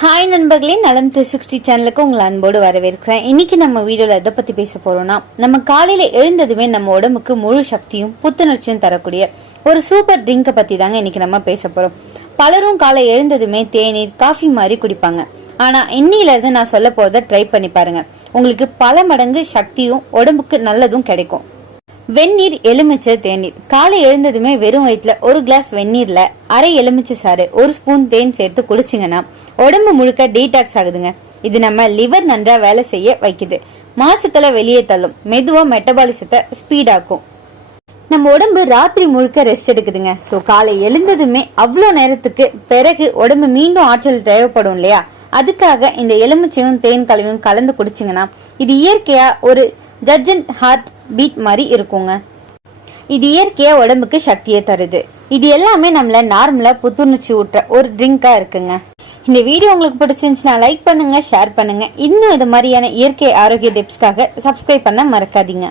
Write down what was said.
Hi நண்பர்களே. நலம் three sixty சேனலுக்கு உங்களை அன்போடு வரவேற்கிறேன். இன்னைக்கு நம்ம வீடியோவில் எதை பற்றி பேச போகிறோம்னா நம்ம காலையில் எழுந்ததுமே நம்ம உடம்புக்கு முழு சக்தியும் புத்துணர்ச்சியும் தரக்கூடிய ஒரு சூப்பர் ட்ரிங்கை பற்றி தாங்க இன்னைக்கு நம்ம பேச போகிறோம் பலரும் காலை எழுந்ததுமே தேநீர் காஃபி மாதிரி குடிப்பாங்க. ஆனால் இன்னிலிருந்து நான் சொல்ல போகிறத ட்ரை பண்ணி பாருங்கள் உங்களுக்கு பல மடங்கு சக்தியும் உடம்புக்கு நல்லதும் கிடைக்கும். வெந்நீர் எலுமிச்சை தேநீர். காலை எழுந்ததுமே வெறும் வயிற்றுல ஒரு கிளாஸ் வெந்நீர்ல அரை எலுமிச்சை சாறு ஒரு ஸ்பூன் தேன் சேர்த்து குளிச்சிங்கன்னா உடம்பு முழுக்க டீடாக்ஸ் ஆகுதுங்க. இது நம்ம லிவர் நன்றா வேலை செய்ய வைக்குது. மாசுக்களை வெளியே தள்ளும். மெதுவா மெட்டபாலிசத்தை ஸ்பீடாக்கும் நம்ம உடம்பு ராத்திரி முழுக்க ரெஸ்ட் எடுக்குதுங்க. ஸோ காலை எழுந்ததுமே அவ்வளோ நேரத்துக்கு பிறகு உடம்பு மீண்டும் ஆற்றல் தேவைப்படும் இல்லையா? அதுக்காக இந்த எலுமிச்சையும் தேன் கலவையும் கலந்து குடிச்சிங்கன்னா இது இயற்கையா ஒரு ஜட்ஜன் ஹார்ட் பீட் மாதிரி இருக்குங்க. இது இயற்கையாக உடம்புக்கு சக்தியை தருது. இது எல்லாமே நம்மள நார்மலா புத்துணர்ச்சி ஊட்டுற ஒரு ட்ரிங்கா இருக்குங்க. இந்த வீடியோ உங்களுக்கு பிடிச்சிருந்துச்சுன்னா லைக் பண்ணுங்க ஷேர் பண்ணுங்க. இன்னும் இது மாதிரியான இயற்கை ஆரோக்கிய டிப்ஸ்க்காக சப்ஸ்கிரைப் பண்ண மறக்காதீங்க.